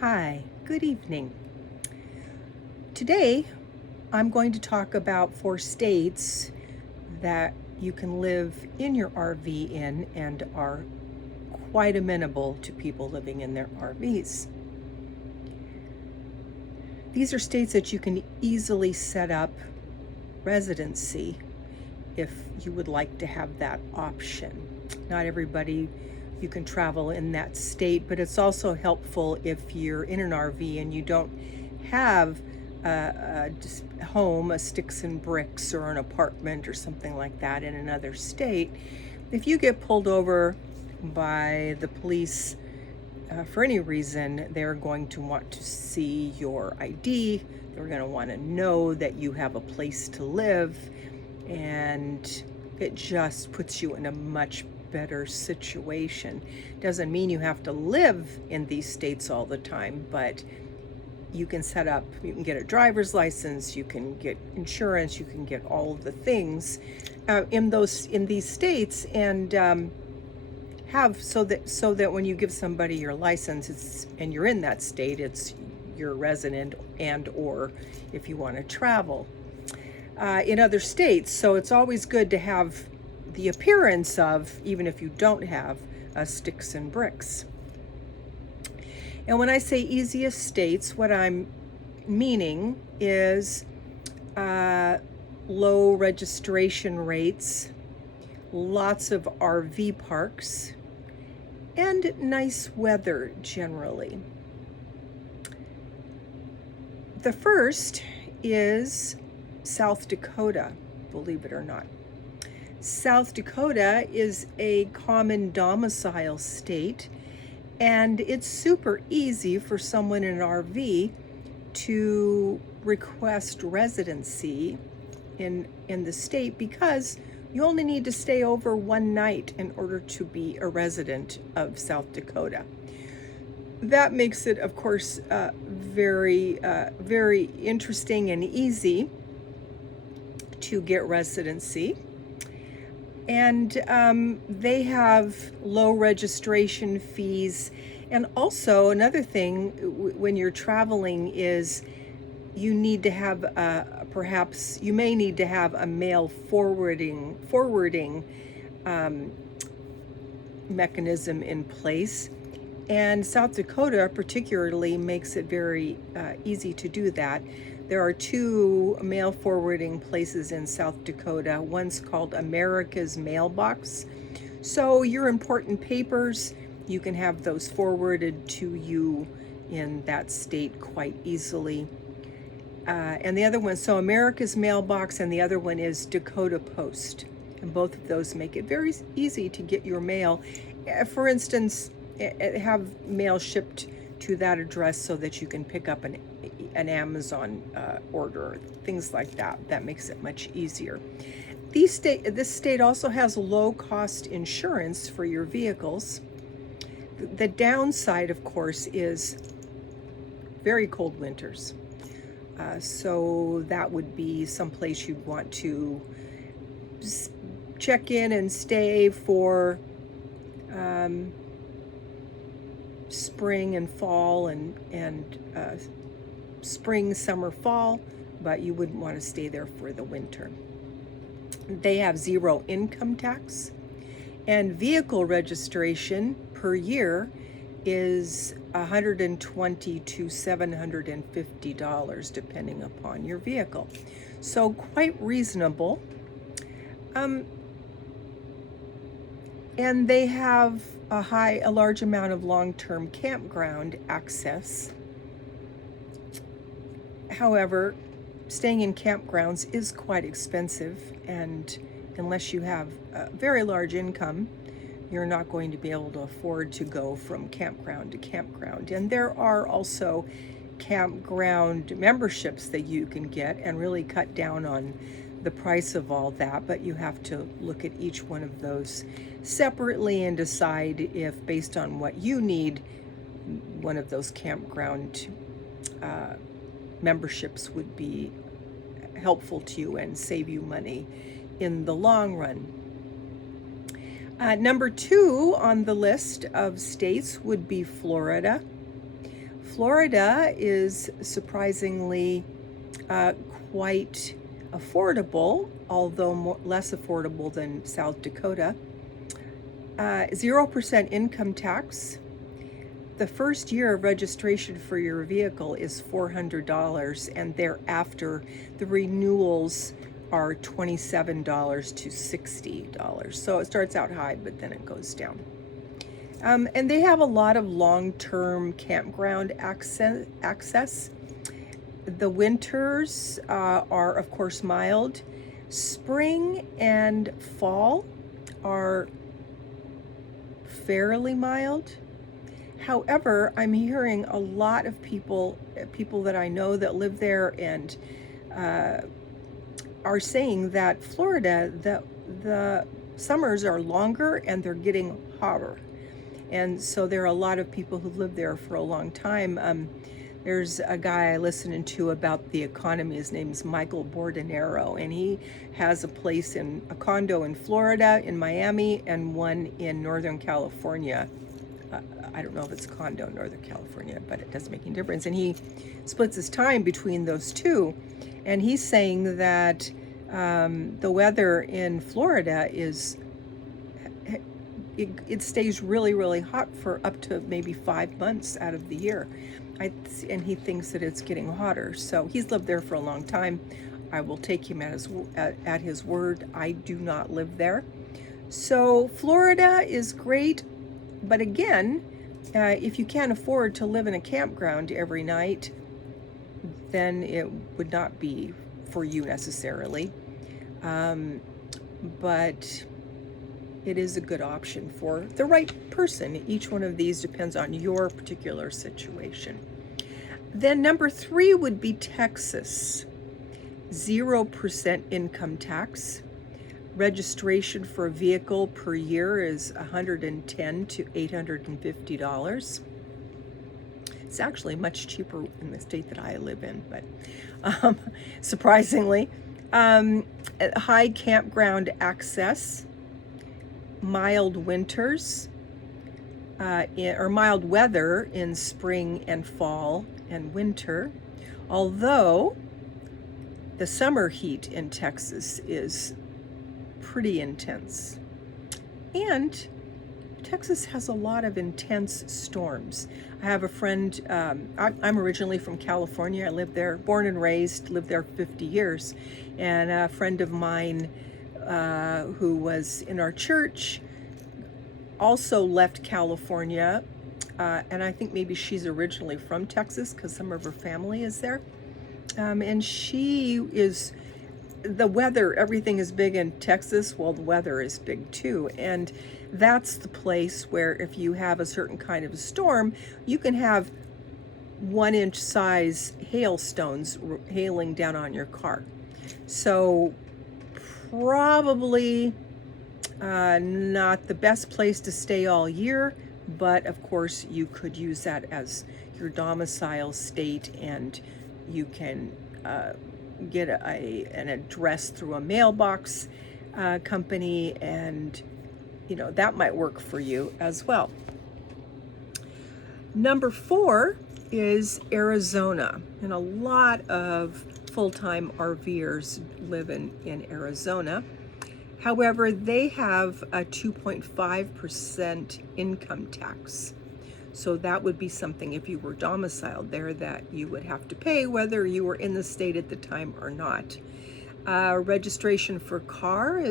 Hi, good evening. Today, I'm going to talk about 4 states that you can live in your RV in and are quite amenable to people living in their RVs. These are states that you can easily set up residency if you would like to have that option. Not everybody you can travel in that state, but it's also helpful if you're in an RV and you don't have a home, a sticks and bricks, or an apartment or something like that in another state. If you get pulled over by the police for any reason, they're going to want to see your ID. They're going to want to know that you have a place to live, and it just puts you in a much better situation. Doesn't mean you have to live in these states all the time, but you can get a driver's license, you can get insurance, you can get all of the things in these states, and have so that when you give somebody your license, and you're in that state, it's your resident, and or if you want to travel in other states. So it's always good to have the appearance of, even if you don't have sticks and bricks. And when I say easiest states, what I'm meaning is low registration rates, lots of RV parks, and nice weather generally. The first is South Dakota, believe it or not. South Dakota is a common domicile state, and it's super easy for someone in an RV to request residency in the state, because you only need to stay over one night in order to be a resident of South Dakota. That makes it, of course, very interesting and easy to get residency. And they have low registration fees. And also another thing when you're traveling is you need to have you may need to have a mail forwarding mechanism in place. And South Dakota particularly makes it very easy to do that. There are 2 mail forwarding places in South Dakota. One's called America's Mailbox. So your important papers, you can have those forwarded to you in that state quite easily. And the other one, so America's Mailbox, and the other one is Dakota Post. And both of those make it very easy to get your mail. For instance, have mail shipped to that address so that you can pick up an Amazon order, things like that. That makes it much easier. This state also has low-cost insurance for your vehicles. The downside, of course, is very cold winters. So that would be someplace you'd want to check in and stay for spring and fall and spring, summer, fall, but you wouldn't want to stay there for the winter. They have 0 income tax, and vehicle registration per year is $120 to $750 depending upon your vehicle. So quite reasonable. And they have a large amount of long-term campground access. However, staying in campgrounds is quite expensive, and unless you have a very large income, you're not going to be able to afford to go from campground to campground. And there are also campground memberships that you can get and really cut down on the price of all that, but you have to look at each one of those separately and decide if, based on what you need, one of those campground memberships would be helpful to you and save you money in the long run. Number 2 on the list of states would be Florida. Florida is surprisingly uh, quite affordable, although less affordable than South Dakota. 0% income tax. The first year of registration for your vehicle is $400, and thereafter the renewals are $27 to $60. So it starts out high, but then it goes down. And they have a lot of long-term campground access. The winters are, of course, mild. Spring and fall are fairly mild. However, I'm hearing a lot of people that I know that live there and are saying that Florida, the summers are longer and they're getting hotter. And so there are a lot of people who live there for a long time. There's a guy I listened to about the economy. His name's Michael Bordenero, and he has a condo in Florida, in Miami, and one in Northern California. I don't know if it's a condo in Northern California, but it doesn't make any difference. And he splits his time between those two. And he's saying that the weather in Florida it stays really, really hot for up to maybe 5 months out of the year. And he thinks that it's getting hotter. So he's lived there for a long time. I will take him at his word. I do not live there. So Florida is great. But again, if you can't afford to live in a campground every night, then it would not be for you necessarily. But it is a good option for the right person. Each one of these depends on your particular situation. Then number 3 would be Texas. 0% income tax. Registration for a vehicle per year is $110 to $850. It's actually much cheaper in the state that I live in, but surprisingly. High campground access, mild winters, or mild weather in spring and fall and winter, although the summer heat in Texas is pretty intense. And Texas has a lot of intense storms. I have a friend, I'm originally from California. I lived there, born and raised, lived there 50 years. And a friend of mine who was in our church also left California. And I think maybe she's originally from Texas because some of her family is there. And the weather, everything is big in Texas. Well, the weather is big too. And that's the place where if you have a certain kind of a storm, you can have 1-inch size hailstones hailing down on your car. So probably not the best place to stay all year, but of course you could use that as your domicile state, and you can get an address through a mailbox company, and that might work for you as well. Number 4 is Arizona, and a lot of full-time RVers live in Arizona. However, they have a 2.5% income tax. So that would be something, if you were domiciled there, that you would have to pay whether you were in the state at the time or not. Registration for car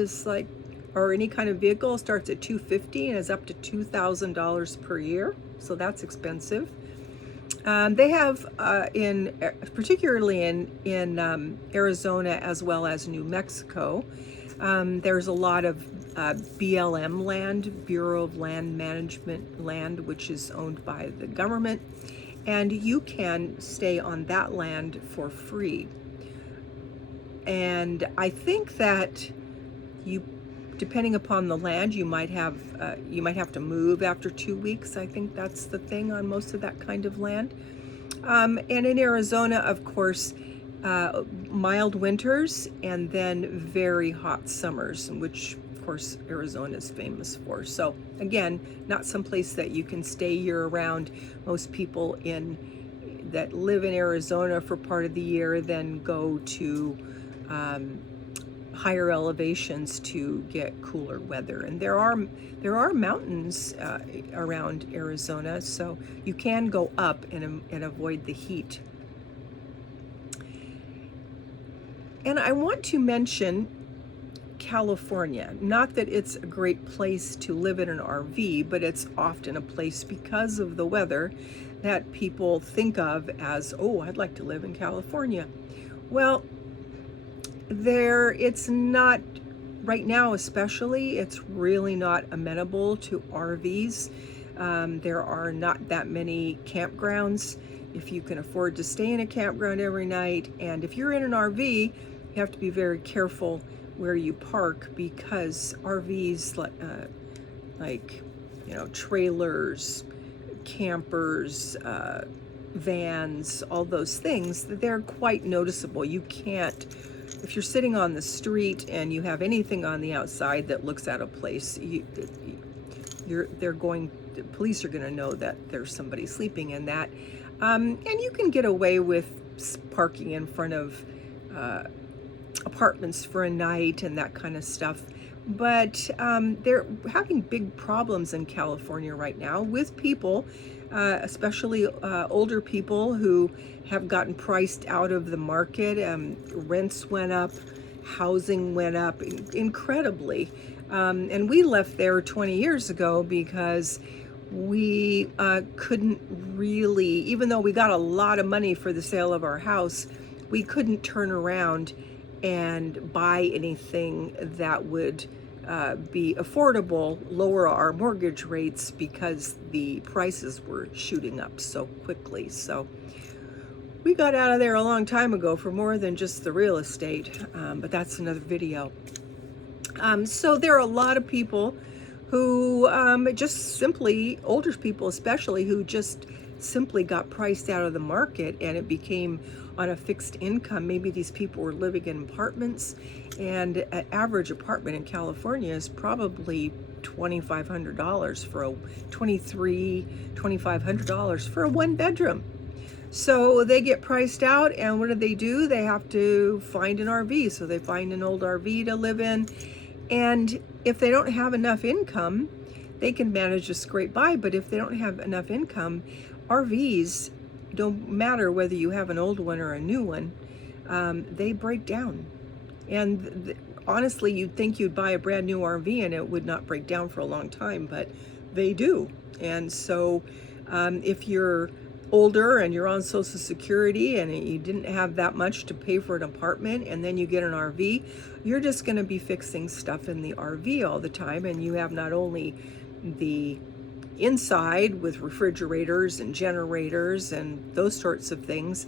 or any kind of vehicle starts at $250 and is up to $2,000 per year. So that's expensive. They have particularly in Arizona as well as New Mexico, there's a lot of BLM land, Bureau of Land Management land, which is owned by the government, and you can stay on that land for free. And I think that depending upon the land, you might have to move after 2 weeks. I think that's the thing on most of that kind of land. And in Arizona, of course, mild winters and then very hot summers, which of course Arizona is famous for. So again, not some place that you can stay year round. Most people in that live in Arizona for part of the year then go to higher elevations to get cooler weather. And there are mountains around Arizona, so you can go up and avoid the heat. And I want to mention California. Not that it's a great place to live in an RV, but it's often a place, because of the weather, that people think of as, oh, I'd like to live in California. Well, it's not, right now especially, it's really not amenable to RVs. There are not that many campgrounds if you can afford to stay in a campground every night. And if you're in an RV, you have to be very careful where you park, because RVs, like trailers, campers, vans, all those things, they're quite noticeable. You can't, if you're sitting on the street and you have anything on the outside that looks out of place, the police are going to know that there's somebody sleeping in that. And you can get away with parking in front of apartments for a night and that kind of stuff. But they're having big problems in California right now with people, especially older people who have gotten priced out of the market. Rents went up, housing went up incredibly. And we left there 20 years ago because we couldn't really, even though we got a lot of money for the sale of our house, we couldn't turn around and buy anything that would be affordable, lower our mortgage rates, because the prices were shooting up so quickly. So we got out of there a long time ago for more than just the real estate, but that's another video. So there are a lot of people who just simply, older people especially, who just simply got priced out of the market, and it became on a fixed income. Maybe these people were living in apartments, and an average apartment in California is probably $2,500 for a $2,500 for a one bedroom. So they get priced out, and what do? They have to find an RV. So they find an old RV to live in, and if they don't have enough income, they can manage to scrape by. But if they don't have enough income, RVs, don't matter whether you have an old one or a new one, they break down. And honestly, you'd think you'd buy a brand new RV and it would not break down for a long time, but they do. And so if you're older and you're on Social Security and you didn't have that much to pay for an apartment, and then you get an RV, you're just going to be fixing stuff in the RV all the time. And you have not only the inside with refrigerators and generators and those sorts of things,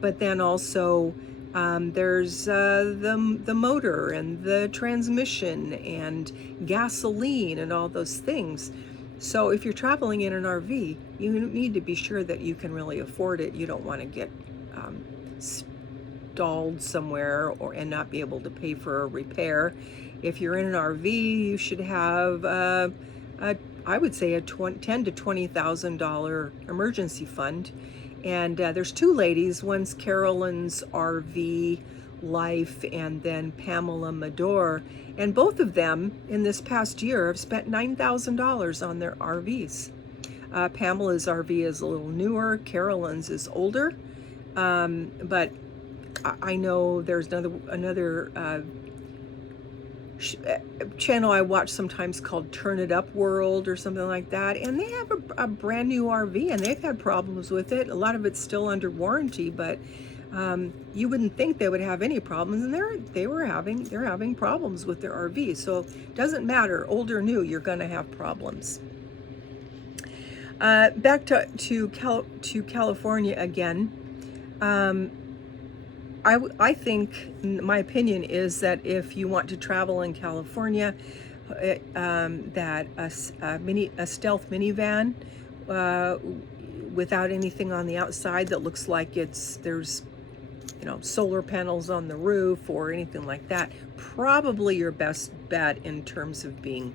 but then also there's the motor and the transmission and gasoline and all those things. So if you're traveling in an RV, you need to be sure that you can really afford it. You don't want to get stalled somewhere and not be able to pay for a repair. If you're in an RV, you should have I would say a $10,000 to $20,000 emergency fund. And there's two ladies. One's Carolyn's RV Life, and then Pamela Madore. And both of them in this past year have spent $9,000 on their RVs. Pamela's RV is a little newer. Carolyn's is older. But I know there's another channel I watch sometimes called Turn It Up World or something like that, and they have a brand new RV, and they've had problems with it. A lot of it's still under warranty, but you wouldn't think they would have any problems, and they're having problems with their RV. So it doesn't matter, old or new, you're going to have problems. Back to California again. I think, my opinion is that if you want to travel in California, that a stealth minivan without anything on the outside that looks like there's solar panels on the roof or anything like that, probably your best bet in terms of being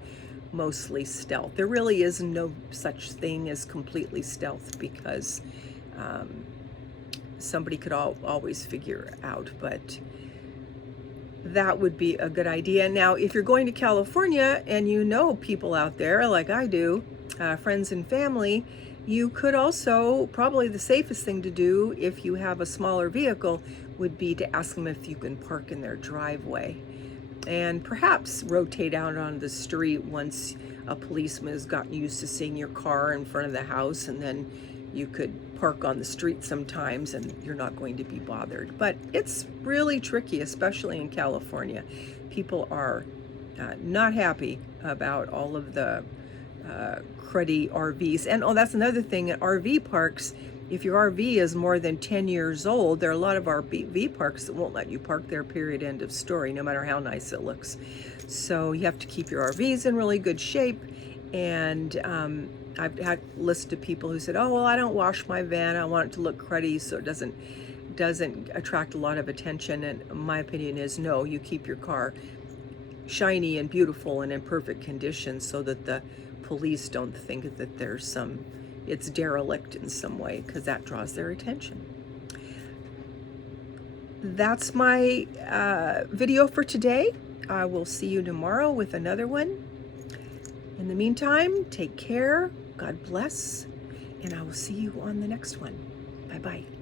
mostly stealth. There really is no such thing as completely stealth, because somebody could always figure out, but that would be a good idea. Now, if you're going to California and you know people out there like I do, friends and family, you could also, probably the safest thing to do if you have a smaller vehicle would be to ask them if you can park in their driveway, and perhaps rotate out on the street once a policeman has gotten used to seeing your car in front of the house, and then you could park on the street sometimes and you're not going to be bothered. But it's really tricky, especially in California. People are not happy about all of the cruddy RVs. And that's another thing, at RV parks, if your RV is more than 10 years old, there are a lot of RV parks that won't let you park there, period, end of story, no matter how nice it looks. So you have to keep your RVs in really good shape. And I've had a list of people who said, oh, well, I don't wash my van. I want it to look cruddy so it doesn't attract a lot of attention. And my opinion is, no, you keep your car shiny and beautiful and in perfect condition so that the police don't think that it's derelict in some way, because that draws their attention. That's my video for today. I will see you tomorrow with another one. In the meantime, take care, God bless, and I will see you on the next one. Bye-bye.